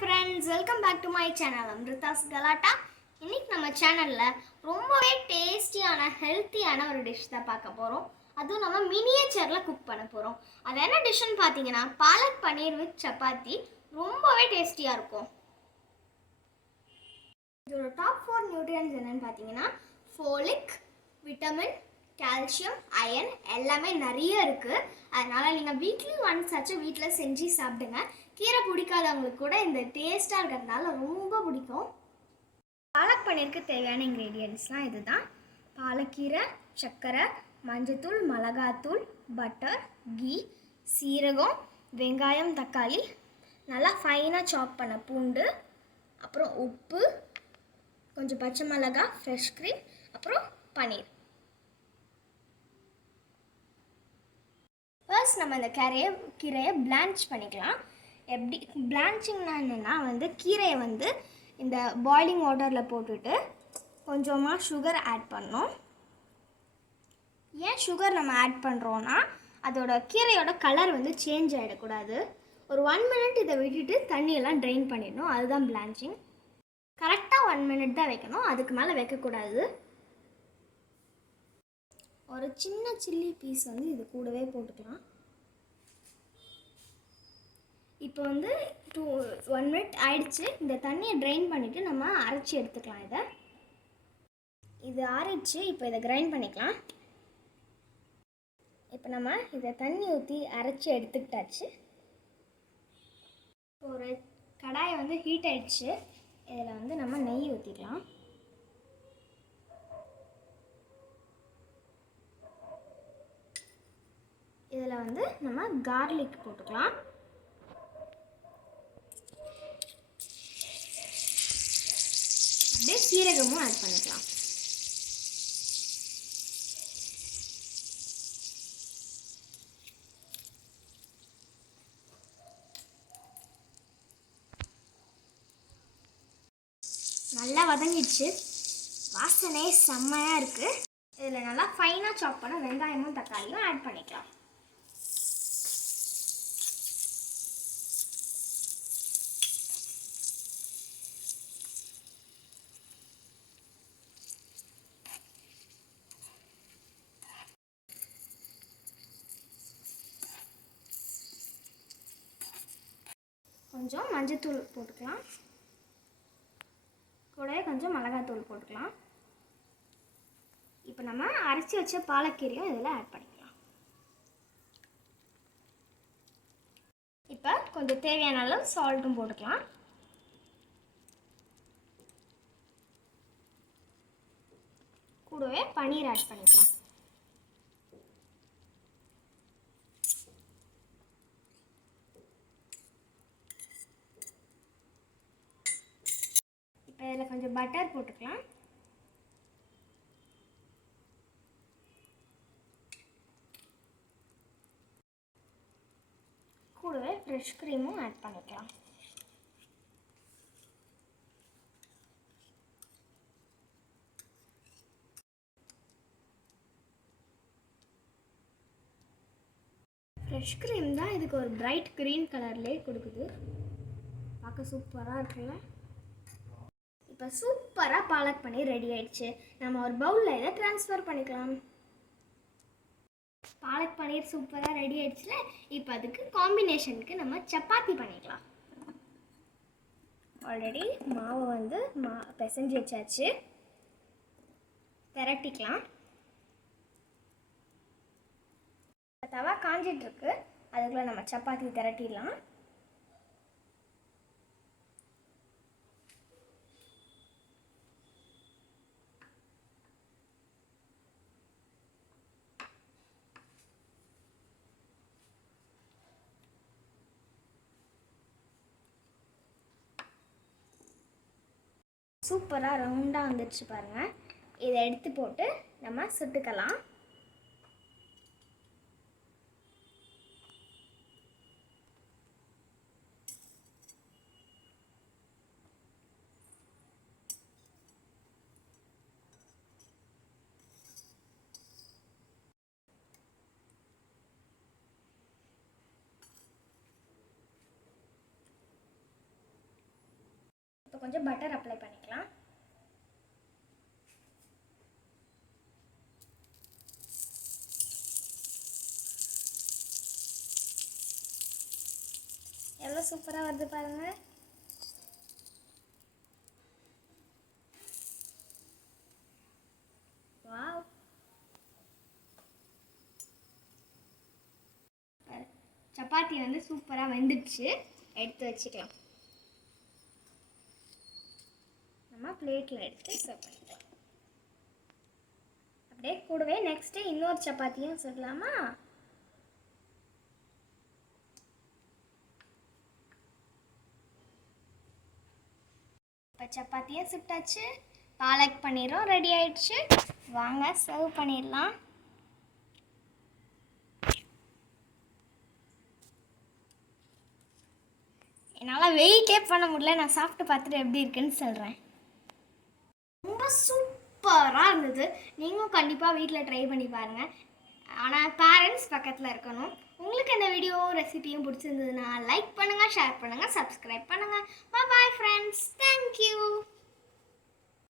friends, welcome back to my channel. Amrita's Galata. இன்னைக்கு நம்ம சேனல்ல ரொம்பவே டேஸ்டியான ஹெல்த்தியான ஒரு டிஷ் தான் பார்க்க போறோம். அதுவும் நம்ம மினியேச்சர்ல குக் பண்ண போறோம். அது என்ன டிஷ்னு பாத்தீங்கன்னா பாலக் பன்னீர் வித் சப்பாத்தி. ரொம்பவே டேஸ்டியா இருக்கும். இதோட டாப் 4 நியூட்ரியன்ட்ஸ் என்னன்னு பாத்தீங்கன்னா ஃபோலிக், விட்டமின், கால்சியம், அயன் எல்லாமே நிறைய இருக்கு. அதனால நீங்க வீக்லி ஒன்ஸ் ஆச்சும் வீட்டில் செஞ்சு சாப்பிடுங்க. கீரை பிடிக்காதவங்களுக்கு கூட இந்த டேஸ்ட்டாக இருக்கிறதுனால ரொம்ப பிடிக்கும். பாலக் பன்னீருக்கு தேவையான இன்க்ரீடியன்ட்ஸ்லாம் இதுதான்: பாலக்கீரை, சர்க்கரை, மஞ்சத்தூள், மிளகாத்தூள், பட்டர், கீ, சீரகம், வெங்காயம், தக்காளி, நல்லா ஃபைனாக சாப் பண்ண பூண்டு, அப்புறம் உப்பு, கொஞ்சம் பச்சை மிளகாய், ஃப்ரெஷ் க்ரீம், அப்புறம் பன்னீர். ஃபர்ஸ்ட் நம்ம இந்த கீரையை பிளான்ச் பண்ணிக்கலாம். எப்படி பிளான்ச்சிங்னா என்னென்னா கீரையை இந்த பாய்லிங் வாட்டரில் போட்டுட்டு கொஞ்சமாக சுகர் ஆட் பண்ணோம். ஏன் சுகர் நம்ம ஆட் பண்ணுறோன்னா அதோட கீரையோட கலர் சேஞ்ச் ஆகிடக்கூடாது. ஒரு 1 மினிட் இதை விட்டுட்டு தண்ணியெல்லாம் ட்ரெயின் பண்ணிடணும். அதுதான் பிளான்ச்சிங். கரெக்டாக 1 மினிட் தான் வைக்கணும், அதுக்கு மேலே வைக்கக்கூடாது. ஒரு சின்ன சில்லி பீஸ் இது கூடவே போட்டுக்கலாம். இப்போ 1 மினிட் ஆயிடுச்சு. இந்த தண்ணியை ட்ரெயின் பண்ணிவிட்டு நம்ம அரைச்சி எடுத்துக்கலாம். இது ஆறிடுச்சு. இப்போ இதை கிரைண்ட் பண்ணிக்கலாம். இப்போ நம்ம இதை தண்ணி ஊற்றி அரைச்சி எடுத்துக்கிட்டாச்சு. ஒரு கடாயை ஹீட் ஆயிடுச்சு. இதில் நம்ம நெய் ஊற்றிக்கலாம். இதில் நம்ம கார்லிக் போட்டுக்கலாம். அப்படியே சீரகமும் ஆட் பண்ணிக்கலாம். நல்லா வதங்கிடுச்சு. வாசனை செம்மையாக இருக்குது. இதில் நல்லா ஃபைனாக சாப் பண்ண வெங்காயமும் தக்காளியும் ஆட் பண்ணிக்கலாம். கொஞ்சம் மஞ்சத்தூள் போட்டுக்கலாம். கூடவே கொஞ்சம் மிளகாத்தூள் போட்டுக்கலாம். இப்போ நம்ம அரைச்சி வச்ச பாலக்கீரையும் இதில் ஆட் பண்ணிக்கலாம். இப்போ கொஞ்சம் தேவையான அளவு சால்ட்டும் போட்டுக்கலாம். கூடவே பன்னீர் ஆட் பண்ணிக்கலாம். இப்போ இதில் கொஞ்சம் பட்டர் போட்டுக்கலாம். கூடவே ஃப்ரெஷ் க்ரீமும் ஆட் பண்ணிக்கலாம். ஃப்ரெஷ் க்ரீம் தான் இதுக்கு ஒரு பிரைட் க்ரீன் கலர்லேயே கொடுக்குது. பார்க்க சூப்பராக இருக்குல்ல? இப்போ சூப்பராக பாலக் பன்னீர் ரெடி ஆயிடுச்சு. நம்ம ஒரு பவுலில் இதை ட்ரான்ஸ்ஃபர் பண்ணிக்கலாம். பாலக் பன்னீர் சூப்பராக ரெடி ஆயிடுச்சுல. இப்போ அதுக்கு காம்பினேஷனுக்கு நம்ம சப்பாத்தி பண்ணிக்கலாம். ஆல்ரெடி மாவை பிசைஞ்சு வச்சாச்சு. திரட்டிக்கலாம். தவா காஞ்சிட்ருக்கு. அதுக்குள்ளே நம்ம சப்பாத்தி திரட்டிடலாம். சூப்பராக ரவுண்டாக வந்துடுச்சு பாருங்கள். இதை எடுத்து போட்டு நம்ம சுட்டுக்கலாம். இப்போ கொஞ்சம் பட்டர் அப்ளை பண்ணிக்கலாம். எவ்வளோ சூப்பராக வருது பாருங்கள். வாவ், சப்பாத்தி வந்து சூப்பராக வெந்துடுச்சு. எடுத்து வச்சுக்கலாம். நம்ம பிளேட்டில் எடுத்து சர்வ் பண்ணிக்கலாம். அப்படியே கூடவே நெக்ஸ்ட்டு இன்னொரு சப்பாத்தியும் சொல்லலாமா? இப்போ சப்பாத்தியும் சுட்டாச்சு, பாலக் பன்னீரும் ரெடி ஆயிடுச்சு. வாங்க சர்வ் பண்ணிடலாம். என்னால் வெயிட்டே பண்ண முடியல. நான் சாப்பிட்டு பார்த்துட்டு எப்படி இருக்குன்னு சொல்கிறேன். ரொம்ப சூப்பராக இருந்தது. நீங்களும் கண்டிப்பாக வீட்டில் ட்ரை பண்ணி பாருங்கள். ஆனால் பேரண்ட்ஸ் பக்கத்தில் இருக்கணும். உங்களுக்கு இந்த வீடியோ ரெசிபியும் பிடிச்சிருந்ததுன்னா லைக் பண்ணுங்கள், ஷேர் பண்ணுங்கள், சப்ஸ்கிரைப் பண்ணுங்கள். Bye friends. தேங்க்யூ.